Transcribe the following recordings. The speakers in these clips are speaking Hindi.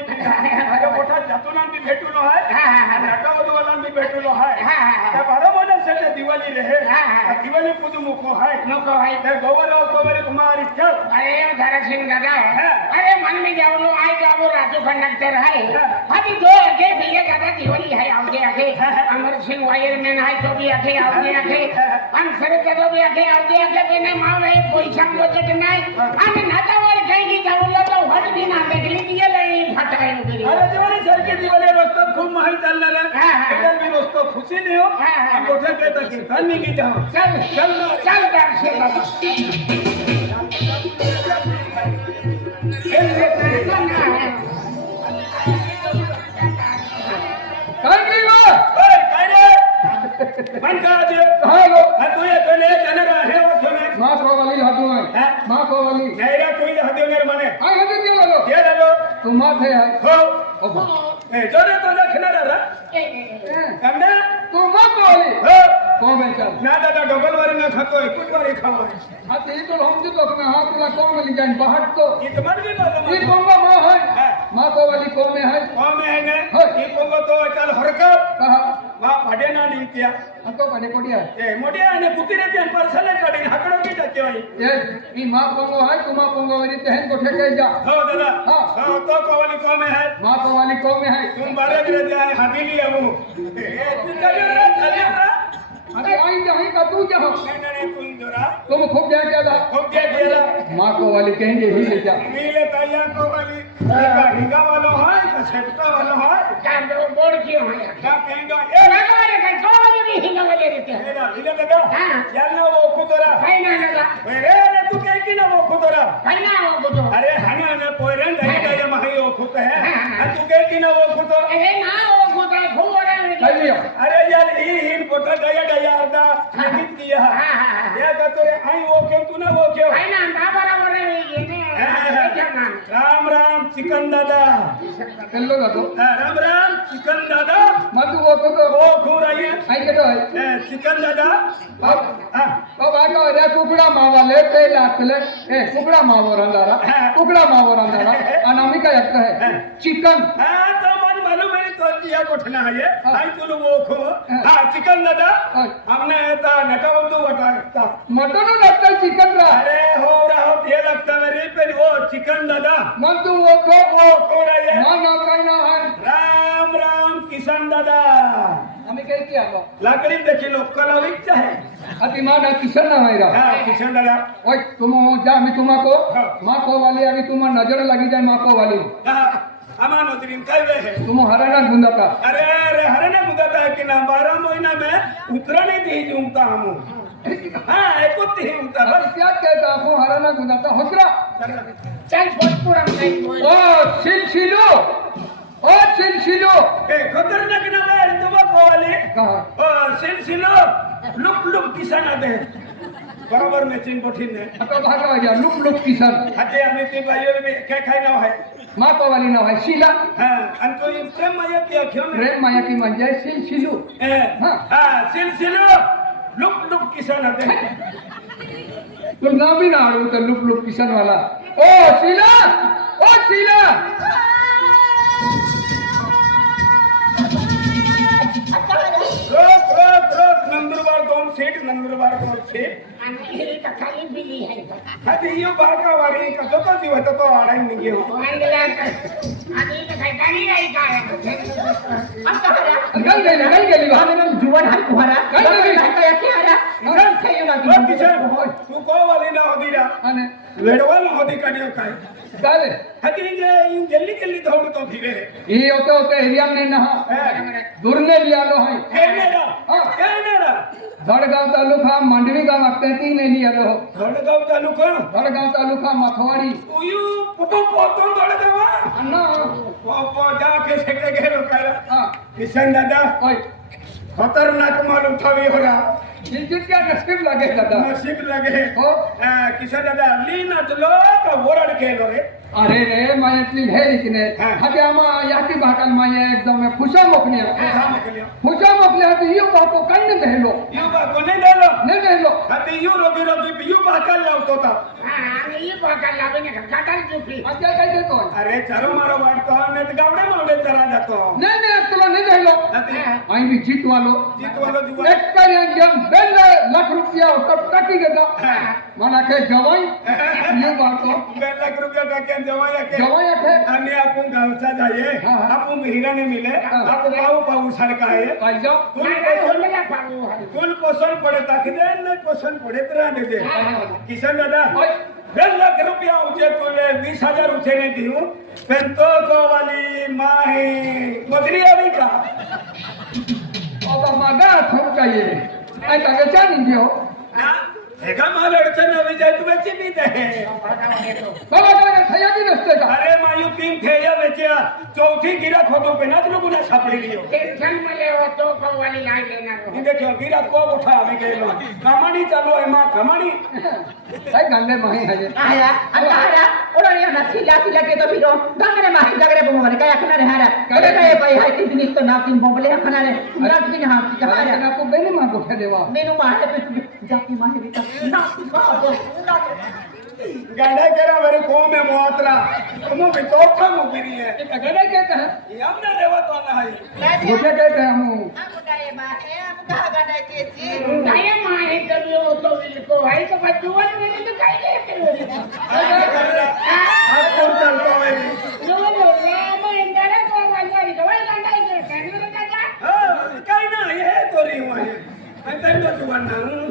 तो दिवाळी बी ना मोठा जतुना मी भेटुलो आहे हा, हा, हा. नटावत वाला मी भेटुलो आहे हा, हा, हा. त्या बारा रहे हा, हा. आहे नको भाई त्या गौरव कवरे तुम्हारी चल अरे जरा सिंह दादा हाँ। अरे मन में जाओ लो आए तो अब राजू कंडक्टर है हाँ। अभी दो आगे भैया दादा दिवाली है आगे आगे हाँ, हाँ। अमर सिंह वायरमैन है तो भी आगे आगे आगे हाँ। हम सर कदो भी आगे आगे आगे देने माँ वे पैसा बजट नहीं हाँ। हम नाता वर कहीं जाओ तो हट भी ना देख लीजिए लई फटाए उधर अरे दिवाली दिवाळी सारखी दिवाळी रस्तो खूप महान चालणार हा, हा. आहे मी रस्तो खुशी नाही हो हा, हा. आणि मोठं काय तर कीर्तन मी गीत आहो चल चल ना. चल कर से दादा खेल लेते हैं ना है काय केली बा? ओय, काय रे पण का दे काय गो? हा तू येतो ने जाणार आहे वाटतो ने मा कोवाली हातू हा? आहे मा कोवाली नाही रे तू इथे हात येणार म्हणे काय हाती केलं गो? ये झालो तू माथ आहे आहे. हो ओ बा. ए जो रे तो दाखणार रा ए, कांदा तू मा कोवाली हो कोण आहे चाल ना दादा डबल वारी ना खातोय कुटवारी खावाय हा ते तो समजतो ना हा तुला कोवाली जाण बहाट तो इतमन भी मालूम ई आहे. कोंबा मा हा. है मा कोवाली कोण आहे कौन है ने हो. ई पोंगो तो चल हरकत कहा वा भाडे ना निंत्या अंको पडे कोडी आहे ए मोठे आणि कुतिरे ते परसले काढीन हाकडो की जाते होई ए ई मा कोंगो आहे तू मा कोंगो वरी तेहन कोठे काय जा हो दादा हा. हो तो कोवाली कौन है मा कोवाली कोण आहे तुम बारे गिरे जाए हवेली अबू ए तू चलियो रे चलियो रे अरे आई जा का तू जा नहीं नहीं नहीं, तुम जरा तुम खूब जा केला खूब दे दिया मा कोवाली कहेंगे ही ले जा नीले तैया कोवाली का हिंगा वाला है का छटका वाला है क्या दो बोर्ड क्यों है क्या कहेंगे ए ए लगा वाले का दो वाले भी हिंगा वाले रहते हैं मेरा नीले दादा हाँ। यार ना वो खुदरा भाई ना लगा अरे अरे तू कह की ना वो खुदरा भाई ना वो बुझो अरे हने ने पोयरन दही दही मही वो खुद है हाँ, हाँ। और तू कह की ना वो खुद अरे ना वो बुझो खूब हो रहा काय लिया अरे यार ही हिन पोटा दया दया अर्धा निमित किया हाँ, हाँ, हाँ। या का तो आई वो क्यों तू ना वो क्यों भाई ना ना बराबर है ये ने क्या नाम राम राम चिकन दादा केल्लो जातो हाँ, राम राम चिकन दादा मग तू होतो तो वो खू रही है आई केटो आहे ए, चिकन दादा अब हाँ, अब आका रे कुकडा मावाले ते लातले ए कुकडा मावो रंदारा कुकडा मावो रंदारा अनामिका एकटा है. चिकन. हाँ, तो मन मालूम है तो दिया कोठना है. ये आई तू वो खो हाँ चिकन दादा? हाँ। हमने था नटावंतु वटा मटन लागतं चिकन रा. अरे हो रहा हो ते लगता मेरे पे वो चिकन दादा. मग तू होतो वो खो रही है ना ना काय ना हाय राम राम किसान दादा. आम्ही काय की आलो लाकडी देखी लोक कलाविक है। अति किशन ना है रा हाँ किसान दादा। ओय तुम जा मी तुम्हाको हाँ। माको वाली आम्ही तुम्हा नज़र लगी जाय माको वाली। हाँ अमान उतरीन काय वे है। तुम हराना गुंदका अरे अरे हरे ने बुदाता है कि ना बारह महीना में उतरा नहीं दी जूमता हम। हाँ एक ही उमता बस बस। क्या कहता आपको हराना गुंदका होतरा चल। भोजपुर हम नहीं ओ सिलसिलो। ओ सिलसिलो। खतरनाक है ओ लुक लुक किसान आते बराबर में चिन पठिन ने आता भागा जा लुक लुक किसान। हते आम्ही ते बायो में क्या खाई ना है माको वाली नाव आहे शिला। हाँ प्रेम माया ने प्रेम माया की म्हणजे सिलसिलो। ए, हाँ। हाँ सिलसिलो। लुक लुक किसान आते तुम नाम भी ना आड़ू तो लुक लुक किसान वाला। ओ शिला! ओ शिला! वारी का जो तो जीव तो आडाई निगे हो। वांगला आणि इथं काय गाडी आहे काय आता हरा। गल गेली गल गेली बा हम जुवन हाल कुहारा। काय झाली? काय क्या हरा। निघाल खायो ना ओ किशन तू को वाली ना होदी रा? आणि लडवल होदी काढियो काय चाले हती जे इन जल्ली जल्ली दौड़ तो फिरे ही। होते होते एरिया में धडगाव तालुका मांडवी गाव अत्यंती ने लियालो हो. धडगाव तालुका? धडगाव तालुका माथवाडी. उयू पुपो पोतो धडगावा अण्णा. पोपो जाके सेटे गेलो काय हा. किशन दादा ओय खतरनाक माल उठावी हो रहा किंचित क्या नसीब लागे दादा. नसीब लगे हो. किशन दादा लीन अटलो का ओरड केलो रे. अरे रे मैं इतनी हाँ कि नहीं। हबे आमा याकी बाकल मैं एकदम है। खुशा मोकने खुशा मोकने तो यू बाको कन्न देलो यू बाको नहीं देलो नहीं हाँ। हते यू रोबी रोबी यू बाकल लाओ तो हाँ। हाँ। यू बाकल लावे ने काटल की फ्री अच्छा कह तो। अरे चारो मारो बात तो मैं तो गावड़े मोड़े चला जातो नहीं नहीं तो नहीं देलो हाँ। आई भी जीत वालो। जीत वालो जीत एक कर जन बेल लाख रुपया और तक टकी गदा મને કે જવાય? ને બાળકો બે લાખ રૂપિયા ટકે જવાય કે? જવાય કે? અને આપું ગાવસા જાય આપું હીરાને મિલે. આપું પાઉ પાઉ સરકાએ કઈજો કુલ પસંદ ના પાઉ કુલ પસંદ પડે તાકી દે ને પસંદ પડે તરાને દે. કિશન દાદા બે લાખ રૂપિયા ઉચે તોલે વીસ હજાર ઉચે ને દીવું. પણ તો કોવાલી માહી મગરી આવી કા ઓબા મગા થોડ કહીએ. આ તને ચાની ગયો? हे का मला अडचण विजय तुला चिन्हित आहे या जी रस्ते का। अरे मायू तीन थेया बेचया? चौथी गिरा खोतो पे ना लोगों ने छापड़ी लियो टेंशन में ले हो तो को वाली लाई लेना रो। इन देखियो गिरा को उठा हमें के लो कमानी चालू है माँ कमानी भाई गंदे माही है आया आया ओरा ने ना सिला सिला के तो भी रो। गंदे माही लगरे बम मारे काय खना रहा करे करे भाई हाय तो तीन दिन तो ना तीन बोबले खना रे रात भी ना कहा रे आपको बेने माँ को देवा। मेनू मारे जाती मारे बेटा। ना ना गड़ा केरा मेरे को में मोहतरा तुम भी तोठा मुगरी है। ये गड़ा कहते ये हमने रेवा तो है। मुझे कहते हैं हम। हम गए बात है हम कहा गड़ा के जी गए मारे करियो तो इनको भाई तो बच्चों ने मेरे तो कहीं नहीं करियो आप कौन चलता है। लो लो मैं इंदर तो तो को वाली डबल गड़ा के करियो गड़ा हाँ। करना ये तो रही हाँ, तो हुआ है। मैं तेरे को सुनना हूँ।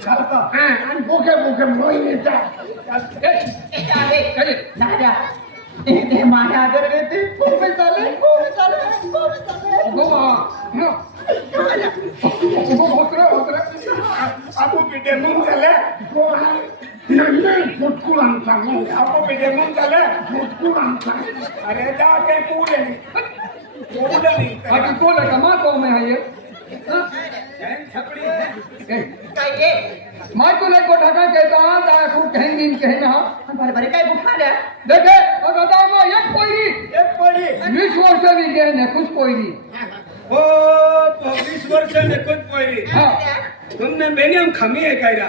Kalpa, and buke buke moine ta. Nada. ते माया कर रहे थे कोवे साले कोवे साले कोवे साले ओहो ओहो होतरे होतरे आपो पिटे मुँह चले। कोहान नन्हे फुटकुल अंतांगे आपो पिटे मुँह चले। फुटकुल अंतांगे अरे जा के कूड़े नहीं कूड़े। नहीं अभी को लगा माँ को में है ये? माइको ले को ढका के दांत आ को कहीं दिन कहे ना बड़े बड़े काय बुखा ले देखे और बताओ मैं एक कोई एक कोई 20 वर्ष भी गए ने कुछ कोई नहीं ओ 20 वर्ष ने कुछ कोई हां तुमने मैंने हम खमी है कहरा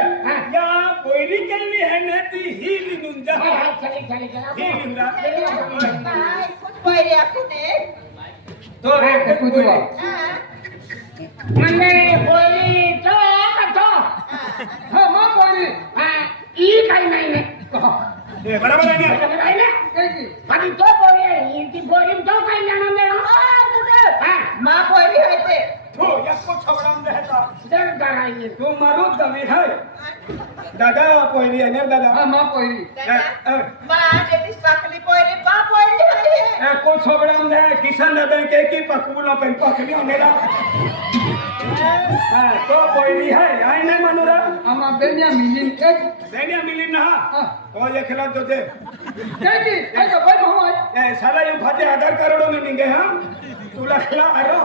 ಯಾ ಕೊಯ್ಲಿಕಲ್ಲಿ ಹೆಣತಿ ಹೀಲಿನುಂದ ಹೀಲಿಂದ ಕೊಯ್ಲಿ ಹಾಕುತ್ತೆ ತೋರೆ ಕೂದುವ ಮೊನ್ನೆ ಕೊಯ್ಲಿ ತೋ ಕಥೋ ಹೋ ಮೋ ಕೊಯ್ಲಿ ಈ ಕೈ ಮೈನೆ ಏ ಬರಬರ ಐನೆ ಬರಬರ ಐನೆ ಅದು ತೋ ಕೊಯ್ಲಿ ಈ ಬೋರಿ ತೋ ಕೈ ನಾನು ಮೇಡಮ್ ಮಾ ಕೊಯ್ಲಿ ಐತೆ तो यको छबड़म रहता। जर गराइए। तो मारो दमे है। दादा पोइरी अनर दादा। हाँ माँ पोइरी। दादा माँ जेतिस पकली पोइरी बा पोइरी है एको छबड़म ने किशन दादा के की पकूला पे पकली अनेरा हाँ तो पोइरी है आई नहीं मनोरा हम हाँ, बेनिया मिलिन एक बेनिया मिलिन ना। हाँ। तो ये खिला दो दे। कहती ऐसा भाई हम ए साला ये फटे आधार करोड़ों में निगे हम हाँ? तुला खिला आरो।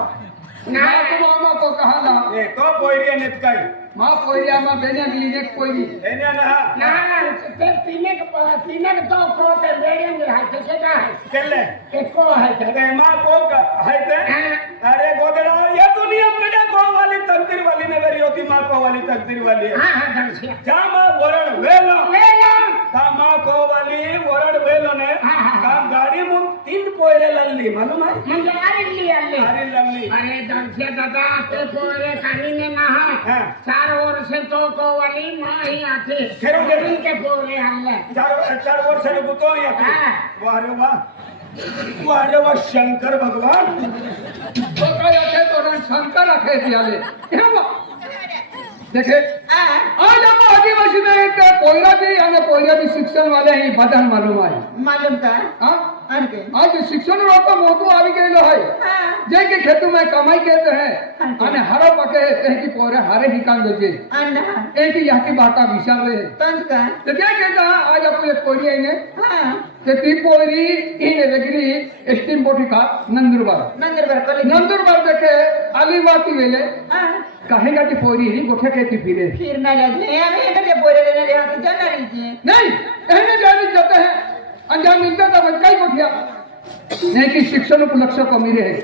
ના તો આમાં તો કહાલા ए तो कोयली ने काई માં પોઈરી આમાં બેન્યા મિલિન એક પોઈરી देनिया ना ના ના તે પીને પીને તો કોતે બેડેંગે હાથે છે કા चले एको है છે ते मां को है ते હા अरे गोदड़ा ये दुनिया कड़ा को वाली तकदीर वाली ने मेरी होती मां को वाली तकदीर वाली है હા હા ધનસિયા जा मां वरण वेलो વેલા ता मां को वाली वेलो. काम गाड़ी तीन लल्ली मालूम है? म्हणजे आले अरे लल्ली अरे दक्षे दादा ते नाही. हा. चार वर्ष तो कोवाली आते. के हल्ले चार चार वर्षाने गुतो या. वाह रे वाह. वाह रे शंकर भगवान. तो काय तो शंकर अखे देखे. आपण આદિવાસીને એક કોયરાથી અને કોયરાથી શિક્ષણ વાલે અહીં પ્રધાન માલુમ હોય માલુમ તા હા આજ શિક્ષણ નો તો મોટો આવી ગયેલો હોય. જે કે ખેતુ માં કમાઈ કેતે હે અને હરો પકે તે કે પોરે હારે નિકાલ દેજે એ કે યાકી બાતા વિચાર રહે. તંત કા તો કે કેતા આજ આપણે કોયરી આઈને હા. ने पोरी नंदुरबार नंदुरबार कॉलेज नंदुरबार देखे अलीवाती वेले हा काहे का पोरी गोठे के ती फिरे आम्ही येणार बोरे देणार आहे जाणार आहे नहीं जाने जाते हैं अंजाम मिलता था बच्चा ही गोठिया नहीं कि शिक्षण को लक्ष्य को मिले है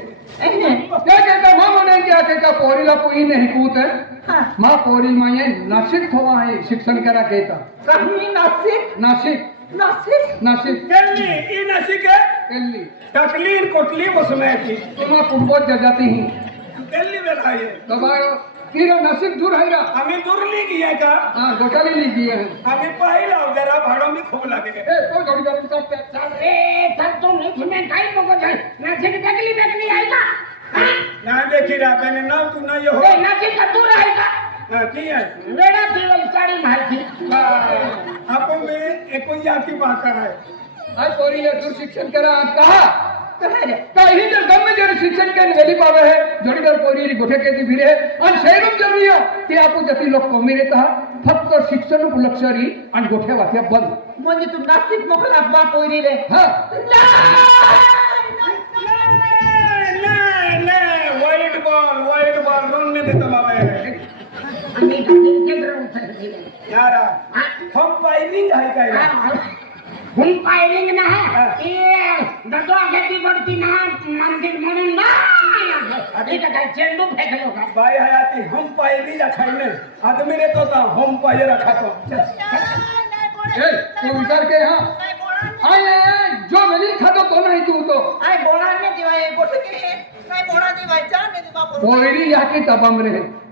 क्या कहता माँ मने क्या कहता पोरीला कोई नहीं कूत है माँ पोरी माँ ये नासिक थोड़ा है शिक्षण करा कहता काही नासिक नाशिक नासिक। केल्ली ई नाशिक है? दिल्ली टकली कोटली उसमें थी तुम्हारा कुंभोज जाती ही। केल्ली बेला ये। दबाओ तीरा नासिक दूर है रा आम्ही दुरली की का हाँ गोटाली ली दिए हैं। आम्ही पाहिला जरा भाडो मी खूप लागे ए कोई गाड़ी गाड़ी हैं चल रे चल। तुम इसमें काही नको जाय नाशिक टकली टकली का हा? नाही देखी राहताने नाव तू नाही हो ए, नाशिक दूर आहे का हा, की आहे वेळा दिवस साडी माहिती। हा, आपण मी एकूण की बात आहे आज पोरी ये दूर शिक्षण करा आप कहा काय रे काही जर गम में जर शिक्षण के वेली पावे है। जोड़ी जर कोरी री गोठे के दी फिरे आणि शहरम ज़रूरी आहे की आपण जती लोक कमी रेता फक्त शिक्षण लक्षरी आणि गोठ्या वाट्या बंद। म्हणजे तू नाशिक मोकला बा पोरीले हा। नाही नाही वाईट बॉल वाईट बॉल रंग ने देतो बाबा आम्ही टाकीन केंद्र उतरले यारा हम पायरिंग आहे काय हुन पायरिंग ना हा. ते दगो घेती पडती ना मंदिर म्हणून ना इथं काय चेंडू फेकलो का बाय हयाती हम पायरी रखाई ने आदमी रे तो था हम पाय रखा तो ए तू विचार के हा। आय जो वेली खातो तो नाही तू तो आय बोळा ने दिवाय गोठे के काय बोळा दिवाय चार ने दिवा पोरी याकी तबाम रे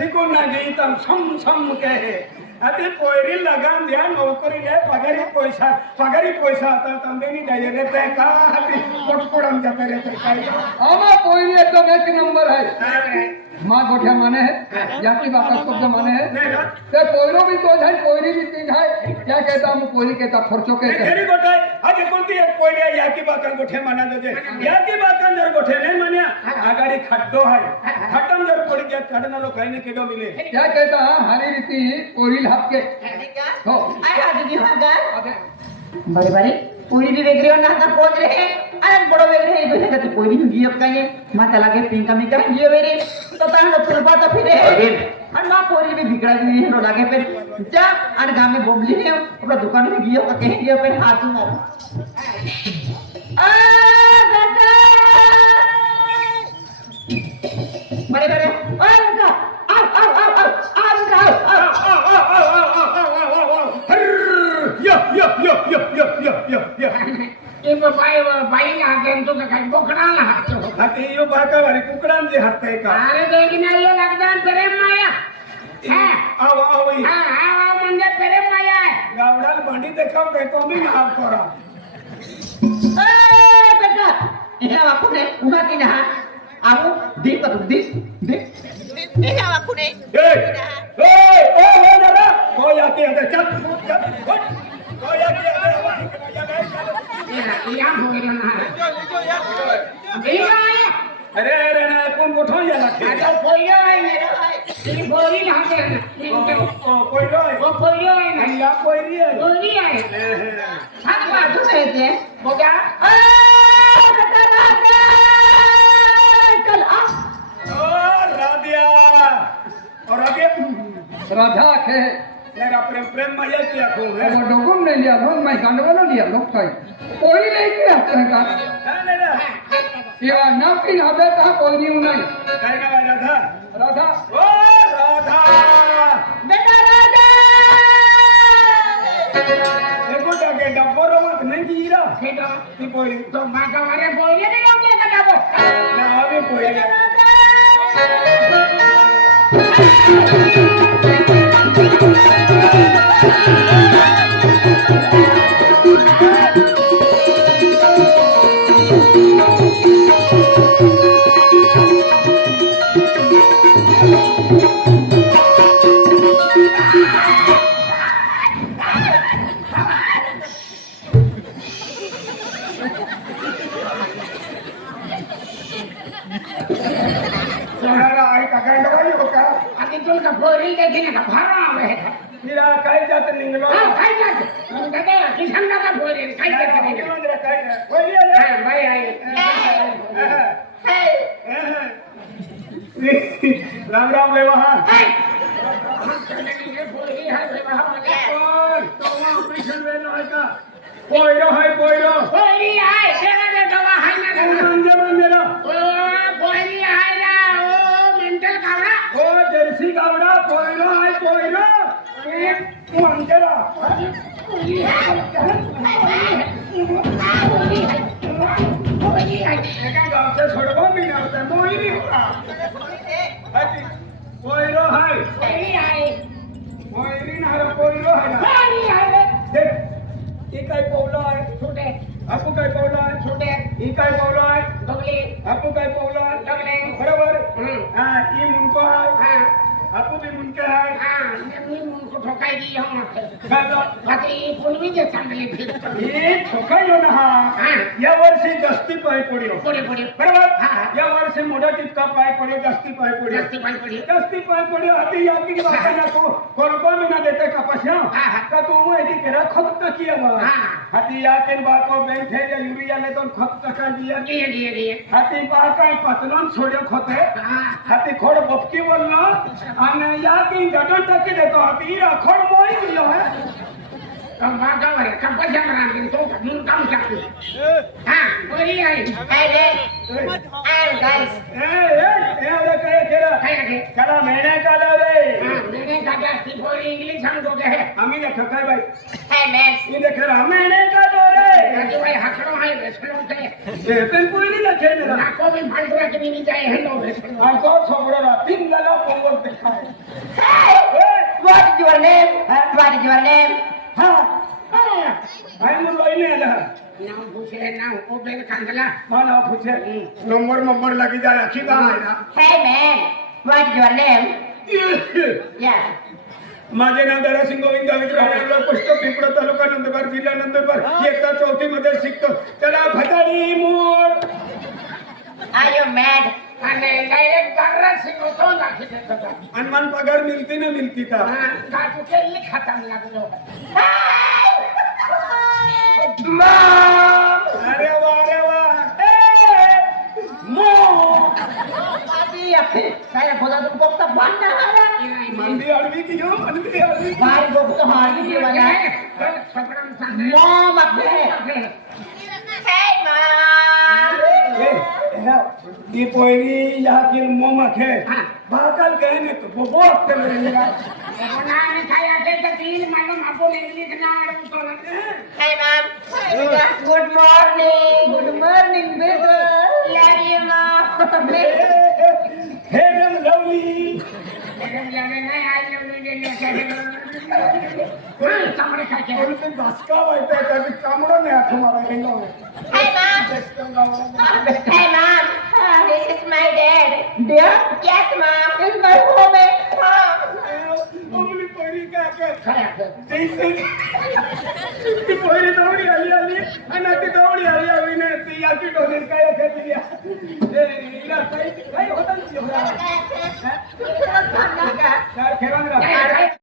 पोयरी नाशिको ना गई तम सम सम कहे। आधी पोयरी लगान दिया नौकरी ले पगारी पैसा पगारी पैसा आता तंबे नहीं जाए रहते का आधी कोटकोड़म जाते रहते काय आमा पोरी एकदम एक नंबर है। माँ गोठिया माने है जाति बात शब्द माने है। नहीं ते पोरो भी तो है पोरी भी तीन है। क्या कहता हूँ पोरी कहता खर्चो कहते खरी गोठे आधी कोणती एक पोयरी आहे, याकी बाकन गोठे म्हणा दे याकी बाकन जर गोठे नाही म्हण्या आगाडी खड्डो आहे खड्डम जर पडी खडना लोक काही नाही केडो मिले। क्या कहता हरी रीति पोरी हाथ के। हो। आय हाती दी हागा बरे बरे पोरी भी वेगळी ना आता पोच रे अरे बडो वेगळे हे दुसरे का पोरी भी गियप काय माता लागे पिंका मिंका गियो वेरे तो तांग फुलपा तो फिरे आणि मा पोरी भी बिगड़ा गई है लागे पे जा आणि गामे बोबली ने अपना दुकान में गियो का कहीं गियो पे हाथ मारो आ बेटा! बरे बरे आ बेटा आ आ आ आ आ बेटा आ आ ते बाई बाई लागेल तुझं काय बोकडाला हात बाका वारी कुकडांचे हात आहे का अरे देख नाही लागतात प्रेम माया हा आव आव हा हा म्हणजे प्रेम माया आहे गावडाला भांडी देखाव देतो मी नाव करा Eh, betul. Ini aku nih, umat ini ha. Aku di betul di di. Ini aku nih. ए ए ओ हो दादा को याकी आता चल चल को याकी आता या होईल ना अरे अरे ना कोण मोठो या लागते आता पोयो आहे ना ती बोरी लागते ओ कोई रोय पोयो आहे ना आणि या कोयरी आहे बोरी आहे ए, हे. सात करते हैं बोगा आ, बेटा और आगे। राधा खे मेरा प्रेम प्रेम में ये क्या कहूँ है। वो डोगम नहीं लिया लोग मैं गंडवालो लिया लोग कहीं कोई नहीं किया तेरे का। नहीं नहीं ये नाम की हबे कहा कोई नहीं नहीं नहीं ना राधा। राधा। ओ राधा। बेटा राजा देखो जाके डब्बो मत नहीं गिरा फेडो ती कोई तो माका मारे बोलिए नहीं होते का डबो ना अभी कोई सोनारा Thank you. अभी तुम का बोरी देखने का भरा आवे है। मेरा काई जात निंगलो हाँ खाई जाते। हम दादा किसान का बोरी खाई जाते नहीं मंदिर काई कोई ये हाँ भाई आई राम राम व्यवहार हाय बोरी है। वहाँ तो ऑपरेशन वेलो है का। पोइरो है पोइरो। बोरी है देगा दे दवा है ना है मंदिरा एका गाव से छोड़बो भी ना होता मोई होता। पोइरो है मोईरी ना रे पोइरो है ना देख ई काय पोवला आहे? आपू काय पोवला आहे? ई काय पोवला आहे? आपू काय पोवला आहे? बरोबर? हा ई मुनको आहे. आपू भी मुनके आहे हे ठोकायो ना हा या वर्षी जास्ती पाय पड्यो बरोबर या वर्षी मोठा टिपका पाय पड्यो जास्ती पाय पड्यो जास्ती पाय पड्यो आती याकी की बात ना को कोरको में ना देते कपास्या हाँ, हाँ. का तू एदी केरा खत का किया बा हाँ. हाती याके बाको बैंक है या यूरिया ले तो खत का दिया हाती बाका पतलन छोड्यो खते हाती खोड बपकी અને યાર કઈ ગટર તક દેખો તીર અખોડ મોઈ ગયો હે. बोललो आणि याकी गडन टकी देतो हाती रा खोड मोई दियो है guys? ए ए ए अरे काय केरा करा मेने काढा रे इंग्लिश हम तो है आम्ही देखो काय बाई hey man मी देख रहा मेने काढो रे भाई हसलो है वेसलो से ए पेन कोई नहीं लखे मेरा नाको में फालतू के नहीं जाए हैं तो वेसलो आको छोड़ो रा तीन लगा पोंगल दिखाए hey! What is your name? What is your name भाई मुन लोई ने. आला नाम पूछे नाम को बेल कांदला माना पूछे. नंबर नंबर लगी जाए अच्छी बात है ना hey man what is your name? Yeah माझे नाव दरासिंग गोविंद विक्रम पोस्ट पिंपळ तालुका नंदुरबार जिल्हा नंदुरबार. इयत्ता चौथी मध्ये शिकतो. त्याला भटाडी मोड. Are you mad? અને ડાયરેક્ટ બારરા સિંહ તો નાખી દેતો હતો हनुमान पगार मिलती ना मिलती था હા કાટુ કે ઈ ખાતામાં લાગલો अरे वा अरे वा ए, मो Adi ape saya bola tu kok tak banda ada मंदी अडवी की हो मंदी अडवी की. mari kok tu hari dia banyak છોકરાને સાંભળે mom ape hey mom नी पोरी या किल मोमक है। भाकल गए ने तो वो बहुत कर रहेगा बना ने खाया थे तो तीन मालूम आपको इंग्लिश ना आ रहा तो hi ma'am good morning good morning बेटा love you ma'am hey lovely ma'am lovely नहीं आई लवली नहीं कमरे का क्या और से बस का है कभी कमरे में हाथ मारा गया Hi, mom. Just don't go on. hey, mom. Uh, this is my dad. Dad? Yes, mom. This is my woman. Mom. उंगली पड़ी का कर जैसे उंगली पड़ी दौड़ी आली आली अन्ना की दौड़ी आली आली ने से या की डोले का या कर दिया ए इला सही सही होता नहीं हो रहा है खेलना